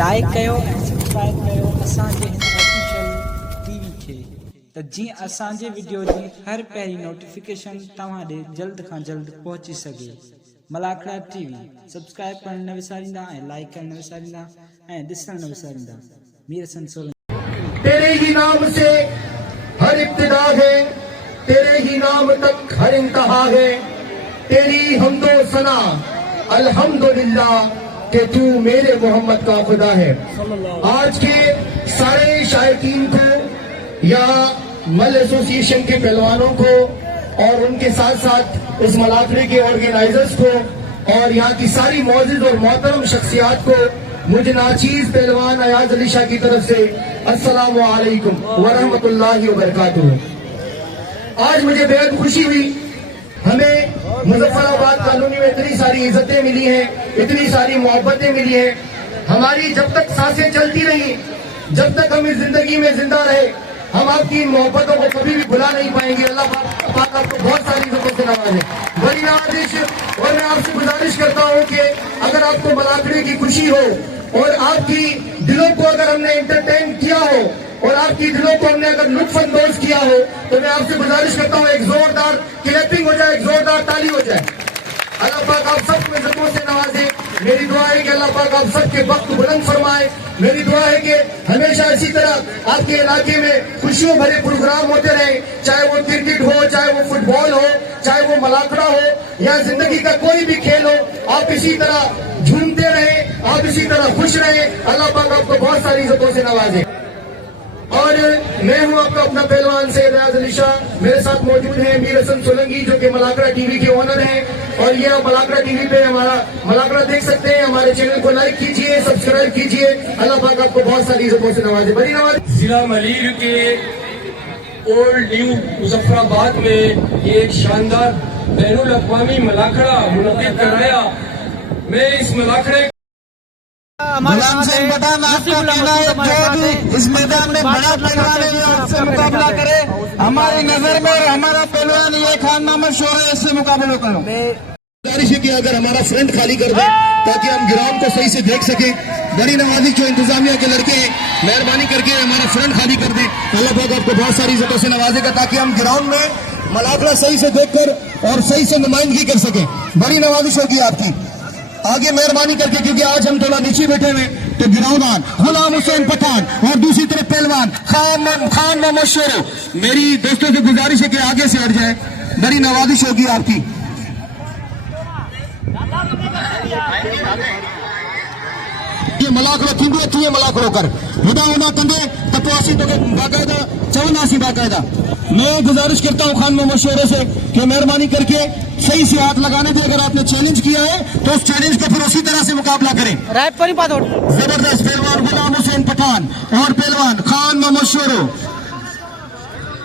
Like कयो ऐं subscribe कयो असांजे हिन ऑफिशियल टीवी खे त जीअं असांजे वीडियो जी हर पहिरीं नोटिफिकेशन तव्हां ॾे जल्द खां जल्द पहुची सघे। मलाखड़ा टीवी सब्सक्राइब करण न विसारींदा ऐं लाइक करण न विसारींदा ऐं ॾिसण न विसारींदा। मीर हसन सोलंकी। तेरे ही नाम से हर इब्तिदा है, तेरे ही नाम तक हर इंतहा है, तेरी हमदो सना अल्हम्दुलिल्लाह कि तू मेरे मोहम्मद का खुदा है। आज के सारे शायकीन को या मल एसोसिएशन के पहलवानों को और उनके साथ साथ इस मलाखड़े के ऑर्गेनाइजर्स को और यहाँ की सारी मौजूद और मोहतरम शख्सियात को मुझे नाचीज पहलवान अयाज अली शाह की तरफ से अस्सलामु अलैकुम वरहमतुल्लाहि वबरकातुहू। आज मुझे बेहद खुशी हुई, हमें मुजफ्फराबाद कॉलोनी में इतनी सारी इज्जतें मिली हैं, इतनी सारी मोहब्बतें मिली हैं। हमारी जब तक सांसें चलती रही, जब तक हम इस जिंदगी में जिंदा रहे, हम आपकी इन मोहब्बतों को कभी भी भुला नहीं पाएंगे। अल्लाह पाक आपको बहुत सारी इज्जतों से नवाजे, बड़ी नवाजिश। और मैं आपसे गुजारिश करता हूँ कि अगर आपको मलाखड़े की खुशी हो और आपकी दिलों को अगर हमने एंटरटेन किया हो और आपकी दिलों को हमने अगर लुत्फ अंदोज किया हो तो मैं आपसे गुजारिश करता हूँ एक जोरदार क्लैपिंग हो जाए, एक जोरदार ताली हो जाए। अल्लाह पाक आप सबको इज्जतों से नवाजे। मेरी दुआ है कि अल्लाह पाक आप सबके वक्त बुलंद फरमाए। मेरी दुआ है कि हमेशा इसी तरह आपके इलाके में खुशियों भरे प्रोग्राम होते रहे, चाहे वो क्रिकेट हो, चाहे वो फुटबॉल हो, चाहे वो मलाखड़ा हो या जिंदगी का कोई भी खेल हो, आप इसी तरह झूमते रहे, आप इसी तरह खुश रहे। अल्लाह पाक आपको बहुत सारी इज्जतों से नवाजे। और मैं हूं आपका अपना पहलवान सैयद अयाज अली शाह। मेरे साथ मौजूद हैं मीर हसन सोलंकी जो कि मलाखड़ा टीवी के ओनर हैं। और ये आप मलाखड़ा टीवी पे हमारा मलाखड़ा देख सकते हैं। हमारे चैनल को लाइक कीजिए, सब्सक्राइब कीजिए। अल्लाह पाक आपको बहुत सारी इज्जतों से नवाजे, बड़ी नवाज। जिला मलीर के ओल्ड न्यू मुजफ्फराबाद में ये एक शानदार बैनुल अक़वामी मलाखड़ा मुनक़िद कराया। मैं इस मलाखड़े गुलाम सिंह पठान आपका कहना है जो भी इस मैदान में बड़ा पहलवान है आपसे मुकाबला करे। हमारी नजर में हमारा पहलवान ये खान मोहम्मद शोर है, इससे मुकाबला करो। गुजारिश है कि अगर हमारा फ्रंट खाली कर दे ताकि हम ग्राउंड को सही से देख सके। बड़ी नवाजी जो इंतजामिया के लड़के हैं, मेहरबानी करके हमारा फ्रंट खाली कर दे। अल्लाह पाक आपको बहुत सारी इज्जतों से नवाजेगा ताकि हम ग्राउंड में मलाखड़ा सही से देखकर और सही से नुमाइंदगी कर सके। बड़ी नवाजिश होगी आपकी, आगे मेहरबानी करके, क्योंकि आज हम थोड़ा नीचे बैठे हुए। तो गिराउंड गुलाम हुसैन पठान और दूसरी तरफ पहलवान खान मोहम्मद शेरो। मेरी दोस्तों से गुजारिश है कि आगे से हट जाए, बड़ी नवाजिश होगी आपकी। ये मलाखड़ो थी थी मलाखड़ो कर हुदा हुदा कंदे तपवासी तो बाकायदा चवनासी बाकायदा। मैं गुजारिश करता हूँ खान मोहम्मद शेरो से कि मेहरबानी करके सही से हाथ लगाने दे। अगर आपने चैलेंज किया है तो उस चैलेंज को फिर उसी तरह से मुकाबला करें। जबरदस्त पहलवान गुलाम हुसैन पठान और पहलवान खान मोहम्मद शेरो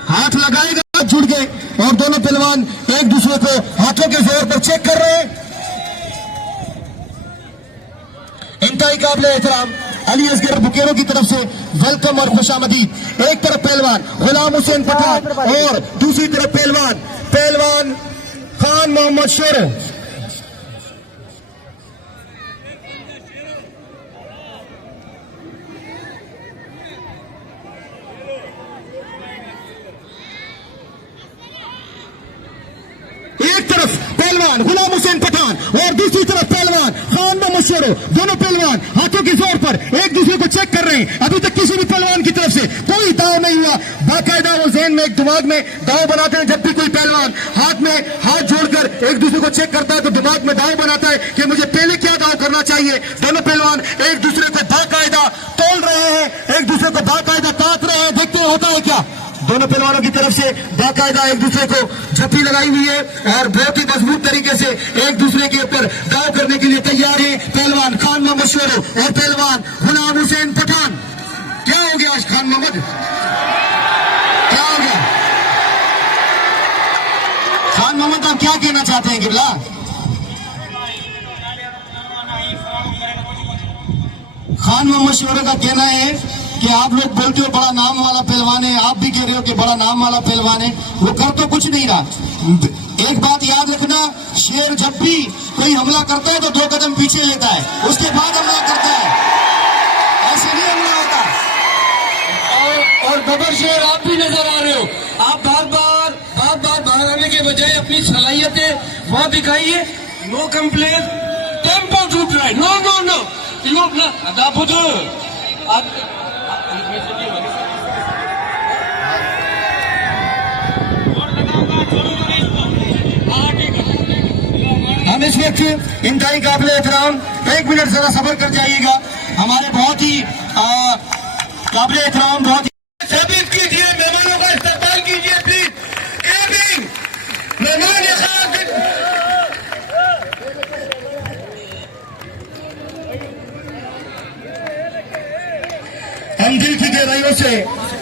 हाथ लगाएगा, जुड़ गए और दोनों पहलवान एक दूसरे को हाथों के जोर पर चेक कर रहे हैं। इंतहाई काबिल एहतराम अली असगर बुकेरो की तरफ से वेलकम और खुशामदीद। एक तरफ पहलवान गुलाम हुसैन पठान और दूसरी तरफ पहलवान खान मोहम्मद शेरो। एक तरफ पहलवान गुलाम हुसैन पठान और दूसरी तरफ पहलवान खान मोहम्मद शेरो। दोनों पहलवान हाथों के जोर पर एक दूसरे को चेक कर रहे हैं। अभी तक किसी भी पहलवान की तरफ से कोई दाव नहीं हुआ। बाकायदा वो ज़हन में एक दिमाग में दाव बनाते हैं। जब भी कोई पहलवान हाथ में हाथ जोड़कर एक दूसरे को चेक करता है तो दिमाग में दाव बनाता है कि मुझे पहले क्या दाव करना चाहिए। दोनों पहलवान एक दूसरे को बाकायदा तोल रहे हैं, एक दूसरे को बाकायदा काट रहे हैं। देखते हैं होता है क्या। दोनों पहलवानों की तरफ से बाकायदा एक दूसरे को झप्पी लगाई हुई है और बहुत ही मजबूत तरीके से एक दूसरे के ऊपर दाव करने के लिए तैयार है पहलवान खान मोहम्मद शेरो और पहलवान गुलाम हुसैन पठान। क्या हो गया आज खान मोहम्मद, क्या हो गया? खान मोहम्मद आप क्या कहना चाहते हैं गिबला? खान मोहम्मद शेरो का कहना है कि आप लोग बोलते हो बड़ा नाम वाला पहलवान है, आप भी कह रहे हो कि बड़ा नाम वाला पहलवान है, वो कर तो कुछ नहीं रहा। एक बात याद रखना, शेर जब भी कोई हमला करता है तो 2 कदम पीछे लेता है, उसके बाद हमला करता है। और बबर शेर आप भी नजर आ रहे हो। आप बार बार बाहर आने के बजाय अपनी सलाहियतें वहां दिखाइए। No complain, tempo to try, no no no, you ना अदा बुझो। हम इस वक्त इंतहाई काबिल एहतराम, 1 मिनट जरा सब्र कर जाइएगा। हमारे बहुत ही काबिल एहतराम, बहुत ही साबित कीजिए, मेहमानों का इस्तेमाल कीजिए प्लीज। केबिन मेहमान हम दिल की गहराइयों से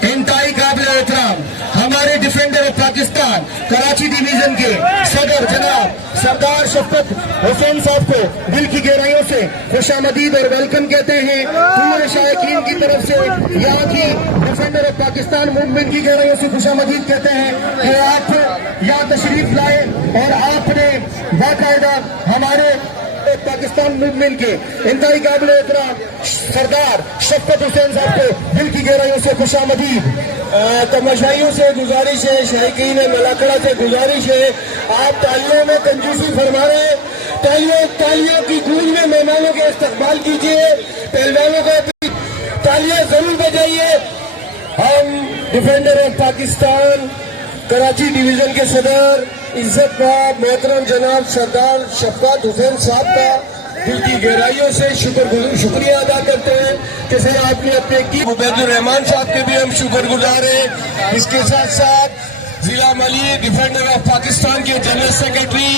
इंतहाई काबिल एहतराम हमारे defender of Pakistan Karachi division के सदर जनाब सरदार शफकत हुसैन साहब को दिल की गहराइयों से खुशामदीद और वेलकम कहते हैं। पूरे शायकीन की तरफ से यहाँ की डिफेंडर ऑफ पाकिस्तान मूवमेंट की गहराइयों से खुशामदीद कहते हैं कि आप यहाँ तशरीफ लाए और आपने बाकायदा हमारे पाकिस्तान मूवमेंट के इंतहाई काबिल एहतराम सरदार शफकत हुसैन साहब को दिल की गहराइयों से खुशामदीद। तमाशाइयों से गुजारिश है, शायकीन मलाखड़ा से गुजारिश है, आप तालियों में कंजूसी फरमा रहे हैं। तालियों की गूंज में मेहमानों के इस्तकबाल कीजिए, पहलवानों का तालियां जरूर बजाइए। हम defender of Pakistan Karachi division के सदर इज्जत मोहतरम जनाब सरदार शफकत हुसैन साहब का दिल की गहराइयों से शुक्रिया अदा करते हैं कि सर आपने अपने की उबैदुर रहमान साहब के भी हम शुक्रगुजार हैं। इसके साथ साथ जिला मली डिफेंडर ऑफ पाकिस्तान के जनरल सेक्रेटरी,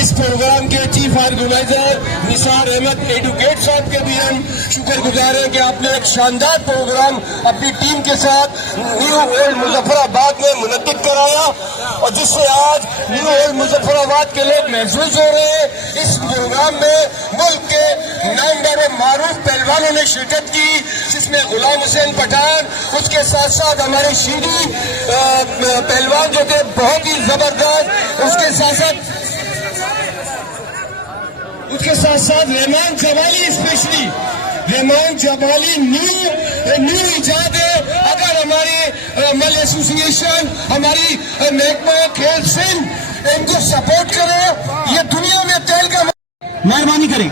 इस प्रोग्राम के chief organizer Nisar Ahmed advocate साहब के भी हम शुक्रगुजार हैं कि आपने एक शानदार प्रोग्राम अपनी टीम के साथ न्यू ओल्ड मुजफ्फराबाद में मुनक्किद कराया और जिससे आज न्यू ओल्ड मुजफ्फराबाद के लोग महसूस हो रहे हैं। इस प्रोग्राम में मुल्क के नामदार मारूफ पहलवानों ने शिरकत की, जिसमें गुलाम हुसैन पठान, उसके साथ साथ हमारे शीरी पहलवान जो थे बहुत ही जबरदस्त, उसके साथ साथ रहमान जमाली, स्पेशली रहमान जमाली न्यू इजाद है। अगर हमारी मल एसोसिएशन, हमारी महकमा खेल सिंह इनको सपोर्ट करे, ये दुनिया में तेल का मेहरबानी करें।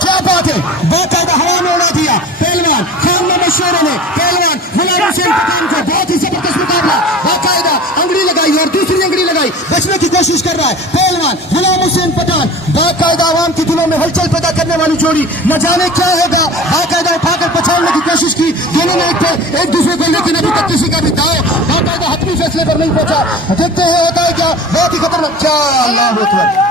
क्या बात है, बाकायदा हवा में उड़ा दिया पहलवान खान मोहम्मद शेर ने पहलवान गुलाम हुसैन पठान को बहुत ही जबरदस्त मुकाबला, बाकायदा अंगड़ी लगाई और दूसरी अंगड़ी लगाई, बचने की कोशिश कर रहा है पहलवान गुलाम हुसैन पठान। बाकायदा आवाम के दिलों में हलचल पैदा करने वाली जोड़ी, न जाने क्या होगा, बाकायदा उठाकर पछाड़ने की कोशिश की दोनों ने एक दूसरे को, लेकिन अभी तक किसी का भी दाव बाकायदा हतमी फैसले पर नहीं पहुंचा। देखते हैं होता है क्या, बहुत ही खतरनाक। क्या अल्लाह अकबर।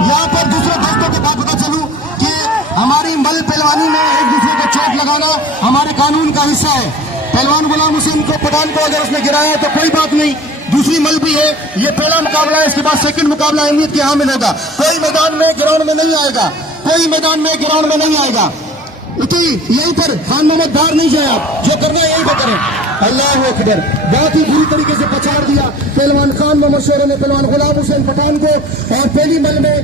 यहाँ पर दूसरे दोस्तों की बात बता चलूं कि हमारी मल पहलवानी में एक दूसरे को चोट लगाना हमारे कानून का हिस्सा है। पहलवान गुलाम हुसैन को पठान को अगर उसने गिराया तो कोई बात नहीं, दूसरी मल भी है, ये पहला मुकाबला है, इसके बाद सेकंड मुकाबला अहमियत के हामिल होगा। कोई मैदान में ग्राउंड में नहीं आएगा, कोई मैदान में ग्राउंड में नहीं आएगा। इतनी यहीं पर खान मोहम्मद बाहर नहीं जाए, आप जो करना है यहीं पर करें। अल्लाह अकबर। बहुत ही बुरी तरीके से पछाड़ दिया पहलवान खान मोहम्मद शेर ने पहलवान गुलाम हुसैन पठान को। और पहली मल में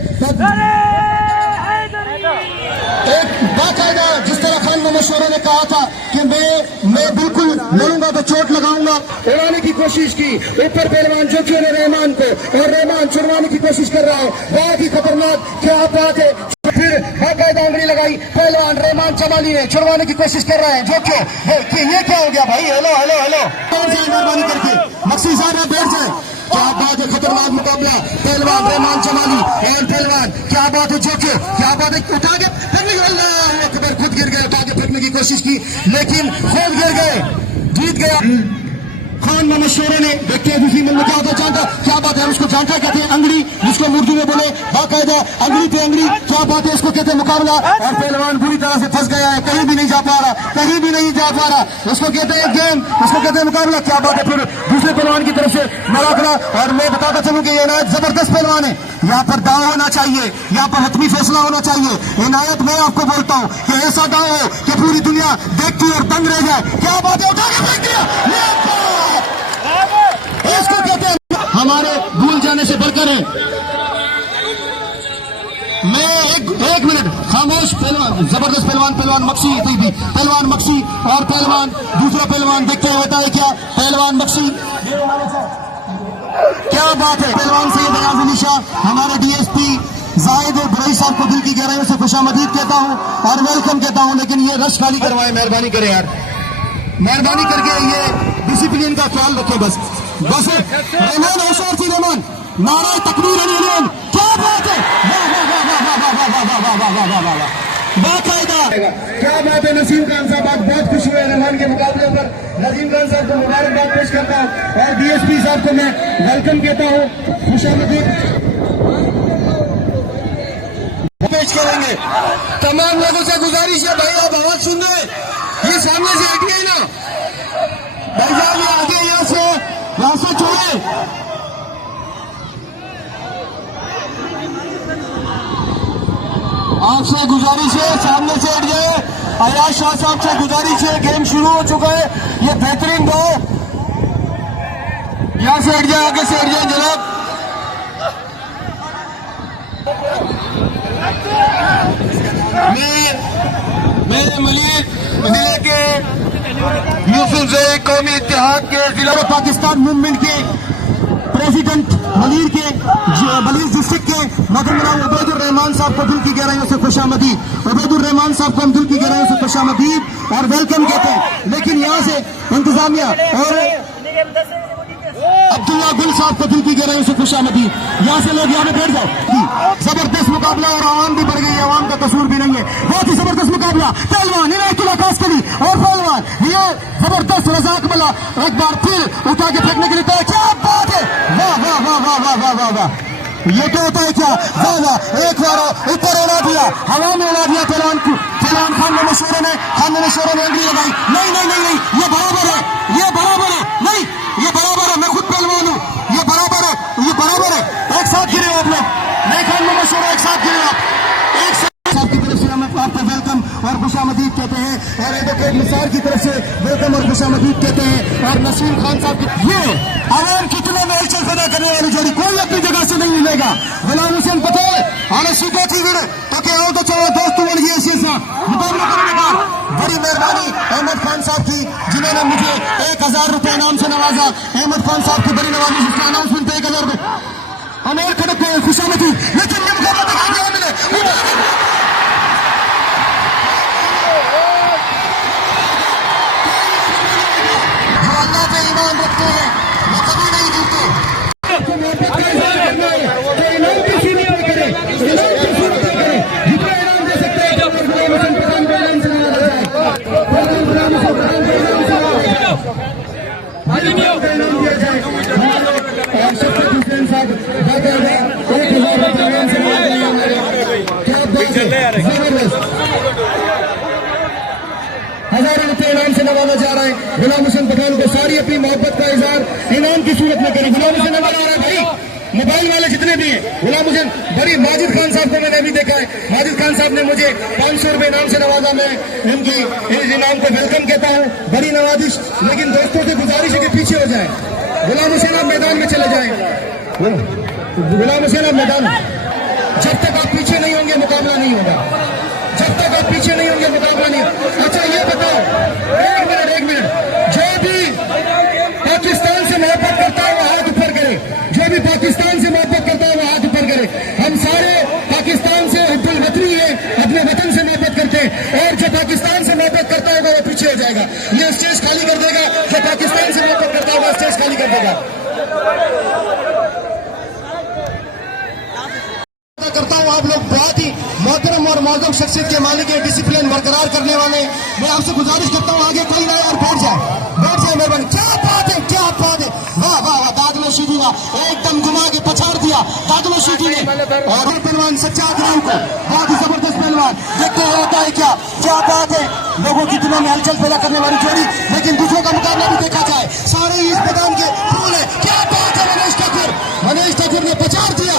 एक बाकायदा जिस तरह खान मोहम्मद शेर ने कहा था कि मैं बिल्कुल लड़ूंगा तो चोट लगाऊंगा, उड़ाने की कोशिश की ऊपर पहलवान जो कि रहमान को, और रहमान छुड़वाने की कोशिश कर रहा है। बहुत ही खतरनाक, क्या बात है। फिर बाकायदा अंगड़ी लगाई पहलवान रहमान जमाली ने, छुड़वाने की कोशिश कर रहा है, जो कि ये क्या हो गया भाई। हेलो हेलो हेलो, मेहरबानी करके मकसूद साहब आप बैठ जाए। क्या बात है, खतरनाक मुकाबला पहलवान रहमान जमाली और पहलवान, क्या बात है, जो क्या बात है। उठा के फेंकने, अल्लाह अकबर, खुद गिर गए, उठा के फेंकने की कोशिश की लेकिन खुद गिर गए, जीत गया खान मोहम्मद शेर ने। देखते हैं दूसरी मल में क्या होता है। जांटा, क्या बात है, उसको जांटा कहते हैं, अंगड़ी जिसको उर्दू में बोले, बाकायदा अंगड़ी पे अंगड़ी, क्या बात है, इसको कहते हैं मुकाबला। और पहलवान बुरी तरह से फंस गया है, कहीं भी नहीं जा पा रहा, कहीं भी नहीं जा पा रहा, उसको कहते हैं गेम, उसको कहते हैं मुकाबला। क्या बात है, फिर दूसरे पहलवान की तरफ से मुलाकला। और मैं बताता चलूं कि इनायत जबरदस्त पहलवान है, यहाँ पर दाव होना चाहिए, यहाँ पर हतमी फैसला होना चाहिए। इनायत मैं आपको बोलता हूँ कि ऐसा दाव हो कि पूरी दुनिया देखती और दंग रह जाए। क्या बात है, उठा के फेंक दिया, इसको कहते हैं हमारे भूल जाने से बढ़कर है। मैं एक एक मिनट खामोश। पहलवान जबरदस्त पहलवान मक्सी थी, पहलवान मक्सी और पहलवान दूसरा पहलवान देखते हुए होता है क्या, पहलवान मक्सी, क्या बात है। पहलवान सैयद अयाज अली शाह, हमारे डीएसपी जाहिद और बुरई साहब को दिल की गहराइयों से खुशामदीद कहता हूँ और वेलकम कहता हूँ, लेकिन ये रश खाली करवाए, मेहरबानी करें यार, मेहरबानी करके ये डिसिप्लिन का ख्याल रखें। बस रहमान होशियार थी, रहमान नारा तकबीर अलीन, क्या बात है, वाह वाह वाह वाह वाह वाह वाह वाह वाह वाह वाह वाह वाह, बाकायदा क्या बात है। नसीम खान साहब आप बहुत खुश हुए रहमान के मुकाबले पर। नसीम खान साहब को मुबारकबाद पेश करता हूँ और डीएसपी साहब को मैं वेलकम कहता हूँ, खुशामदीद पेश करेंगे। तमाम लोगों से गुजारिश है भाई, आप आवाज सुन रहे, ये सामने से हटिए ना भाईजान, ये आगे यहाँ से छोड़े। आपसे गुजारिश है सामने से हट जाए। अयाज शाह साहब से गुजारिश है, गेम शुरू हो चुका है, ये बेहतरीन दो, यहाँ से हट जाए, आगे से हट जाए जनाब। मैं मलिक जिले के यूसुफ ज़ई कौमी इत्तेहाद के जिला पाकिस्तान मूवमेंट के प्रेसिडेंट मलिर डिस्ट्रिक्ट के मोहतरम उबैदुर रहमान साहब को दिल की गहराइयों से खुशामदीद, उबैदुर रहमान साहब को हम दिल की गहराइयों से खुशामदीद और वेलकम कहते हैं। लेकिन यहाँ से इंतजामिया और अब्दुल्ला गुल साहब को दिल की गहराइयों से खुशामदीद, यहाँ से लोग यहाँ पे बैठ जाओ। जबरदस्त मुकाबला और आवाम भी बढ़ गई है, आवाम का कसूर भी नहीं है, बहुत ही जबरदस्त मुकाबला। पहलवान इनायतुल्लाह कास्करी और पहलवान ये जबरदस्त रज़ाक मल्ला एक बार फिर उठा के फेंकने के लिए तैयार, क्या बात है, वाह वाह वाह वाह वाह वाह वाह वाह, ये तो होता है क्या, वाह वाह, एक बार ऊपर उड़ा दिया, हवा में उड़ा दिया पहलवान को, पहलवान खान ने मशहूर ने एंट्री लगाई, नहीं नहीं नहीं नहीं, ये बराबर है, ये बराबर है, नहीं ये बराबर है, मैं खुद पहलवान हूँ, ये बराबर है, ये बराबर है, एक साथ गिरे आप लोग, नहीं खान में मशहूर, एक साथ गिरे आप, एक साथ आपकी तरफ से हम आपको वेलकम और खुशामदीद कहते हैं, और एडवोकेट निसार की तरफ से वेलकम और खुशामदीद कहते हैं, और नसीम खान साहब की ये आवाम कितने में हलचल पैदा करने वाली जोड़ी कोई अपनी जगह से नहीं मिलेगा। गुलाम हुसैन पटेल और सीधे थी तो क्या हो तो चलो दोस्त बन गए ऐसे मुकाबला करने का, बड़ी मेहरबानी अहमद खान साहब की जिन्होंने मुझे 1000 रुपए इनाम से नवाजा। अहमद खान साहब की बड़ी नवाजी, जिसका अनाउंसमेंट 1000 रुपए अमेर खड़क को खुशामदी, लेकिन ये मुकाबला दिखाने मिले जो अल्लाह पे ईमान रखते हैं वो कभी नहीं जीते। हजारों रुपए इनाम से नवाजा जा रहा है। गुलाम हुसैन पठान को सारी अपनी मोहब्बत का इजहार इनाम की सूरत में करें। गुलाम हुसैन नवाजा रहा है भाई, मोबाइल वाले जितने भी हैं, गुलाम हुसैन बड़ी माजिद खान साहब को मैंने अभी देखा है, माजिद खान साहब ने मुझे 500 रुपए इनाम से नवाजा। मैं इनकी इस इनाम को वेलकम कहता हूँ, बड़ी नवाजिश, लेकिन दोस्तों से गुजारिश है कि पीछे हो जाए। गुलाम हुसैन आप मैदान में चले जाए, गुलाम हुसैन आप मैदान, जब तक आप पीछे नहीं होंगे मुकाबला नहीं होगा, जब तक आप पीछे नहीं होंगे मुकाबला नहीं होगा। अच्छा ये बताओ, एक मिनट, जो भी पाकिस्तान से मोहब्बत करता है वो हाथ ऊपर करे, जो भी पाकिस्तान से मोहब्बत करता है वो हाथ ऊपर करे। हम सारे पाकिस्तान से हुब्बुल वतनी है, अपने वतन से मोहब्बत करते हैं, और जो पाकिस्तान से मोहब्बत करता होगा वो पीछे हो जाएगा, ये स्टेज खाली कर देगा। जो पाकिस्तान से मोहब्बत करता होगा स्टेज खाली कर देगा। करता हूँ आप लोग बहुत ही मोहतरम और मौजूद शख्सियत के मालिक है, डिसिप्लिन बरकरार करने वाले। मैं आपसे गुजारिश करता हूँ आगे कोई ना यार बैठ जाए मेहरबानी। क्या बात है, क्या बात है, वाह वाह वाह, दादलो शीटी का एकदम घुमा के पछाड़ दिया दादलो शीटी ने, और पहलवान सज्जाद राव को, बहुत ही जबरदस्त पहलवान, देखते होता है क्या क्या बात है, लोगों की दिलों में हलचल पैदा करने वाली जोड़ी। लेकिन दूसरों का मुकाबला भी देखा जाए, सारे इस मैदान के फूल है, क्या बात है, मनीष ठाकुर ने पछाड़ दिया,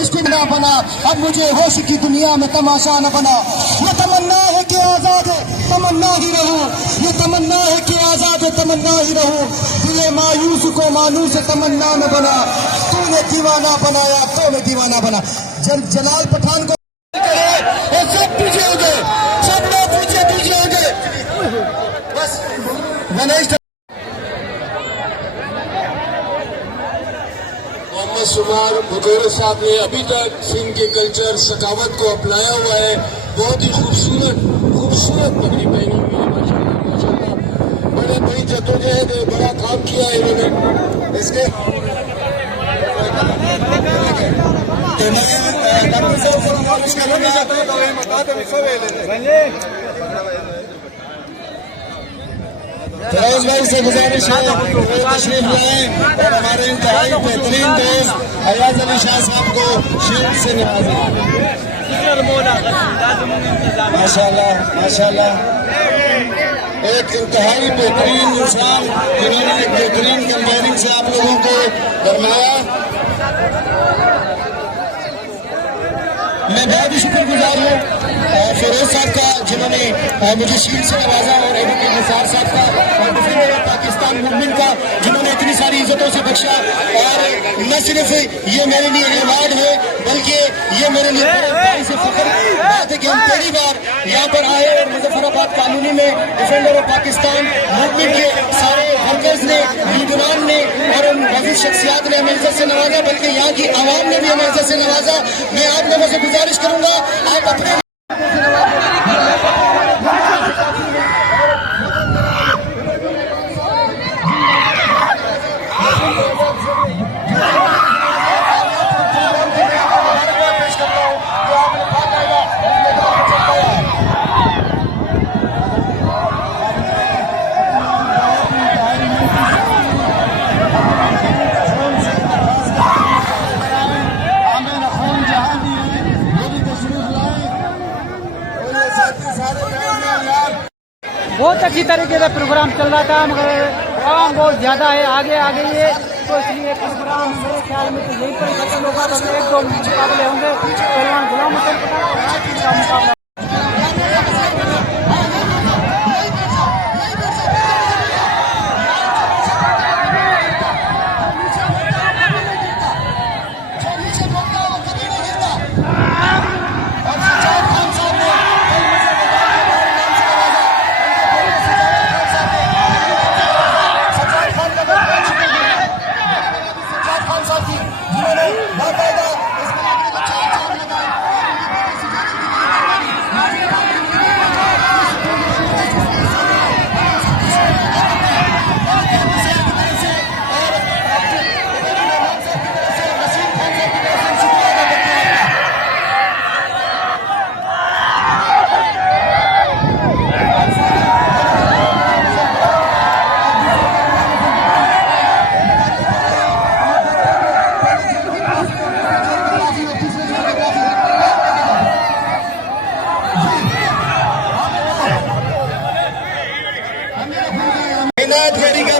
इसको ना बना। अब मुझे होश की दुनिया में तमाशा न बना, ये तमन्ना है कि आजाद है तमन्ना ही रहूं, ये तमन्ना है कि आजाद है तमन्ना ही रहूं, दिले मायूस को मानूस तमन्ना न बना, तूने दीवाना बनाया तो मैं दीवाना बना। जलाल पठान को मोहम्मद शुमार बुखैर साहब ने अभी तक सिंध के कल्चर सकावत को अपनाया हुआ है। बहुत ही खूबसूरत पगड़ी पहनी हुई है माशाल्लाह माशाल्लाह। बड़े बड़ी जद्दोजहद बड़ा काम किया है इन्होंने। इसके फिरोज भाई से गुजारिश है तशरीफ लाएं और हमारे इंतहाई बेहतरीन दोस्त अयाज अली शाह साहब को शील्ड से नवाजें। माशाल्लाह माशाल्लाह, एक इंतहाई बेहतरीन इंसान जिन्होंने एक बेहतरीन कंपेयरिंग से आप लोगों को फरमाया। मैं बहुत ही शुक्रगुजार हूँ फिरोज साहब का जिन्होंने मुझे शील्ड से नवाजा और एडवोकेट निसार साहब का और डिफेंडर ऑफ पाकिस्तान मूवमेंट का जिन्होंने इतनी सारी इज्जतों से बख्शा। और न सिर्फ ये मेरे लिए अवार्ड है बल्कि ये मेरे लिए बड़ी से फख्र बात है कि हम पहली बार यहाँ पर आए और मुजफ्फराबाद कॉलोनी में डिफेंडर ऑफ पाकिस्तान मूवमेंट के सारे वर्कर्स ने, लीडरान ने और उन अजीज शख्सियात ने हमें इज्जत से नवाजा, बल्कि यहाँ की आवाम ने भी हमें इज्जत से नवाजा। मैं आप लोगों से गुजारिश करूंगा आप अपने बहुत अच्छी तरीके से प्रोग्राम चल रहा था, मगर काम बहुत ज़्यादा है, आगे आ गई है, तो इसलिए प्रोग्राम मेरे ख्याल में तो यहीं पर खत्म होगा। तो एक दो मुकाबले होंगे, पहलवान गुलाम हसन पठान और हाशिम का मुकाबला।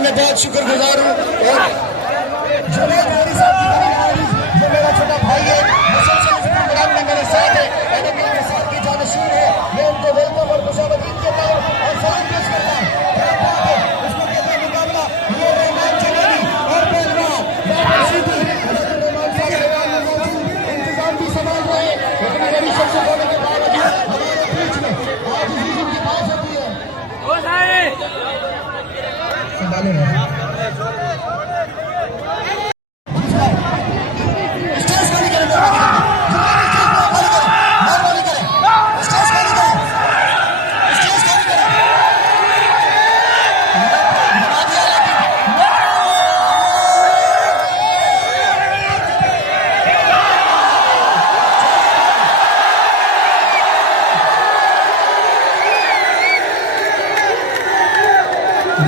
मैं बहुत शुक्रगुजार हूँ और जो मेरा छोटा भाई है प्रोग्राम में मेरे साथ है, एडवोकेट निसार की जानशीन है, मैं उनको वेलकम और खुशामदीद कहता हूँ और सलाम पेश करता हूँ। उसको कहते हैं मुकाबला ये रहमान जलाली और पहलवान इंतजाम भी संभाल रहे हैं, लेकिन मेरी शख्सियत होने के बावजूद हमारे बीच में आज की बात होती है।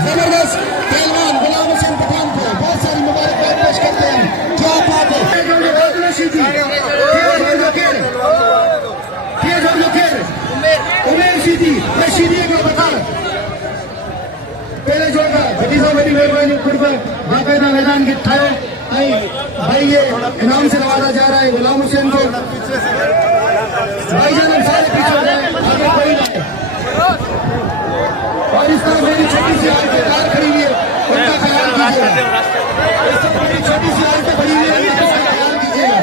जबरदस्त पहलवान गुलाम हसन पठान को बहुत सारी मुबारकबाद पेश करते हैं। क्या बात है, उमेर सीधी को बता पहले जोड़गा भतीजा बड़ी मेहरबानी बाकायदा मैदान के ठाए भाई ये इनाम से नवाजा जा रहा है गुलाम हुसैन को। भाईजान हम सारे पीछे हो जाए, आगे कोई ना है और इस तरह मेरी छोटी सी औरतें कार खड़ी हुई है, उनका ख्याल कीजिए। इस तरह मेरी छोटी सी औरतें खड़ी हुई है, उनका ख्याल कीजिएगा।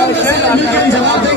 पाकिस्तान का जवाब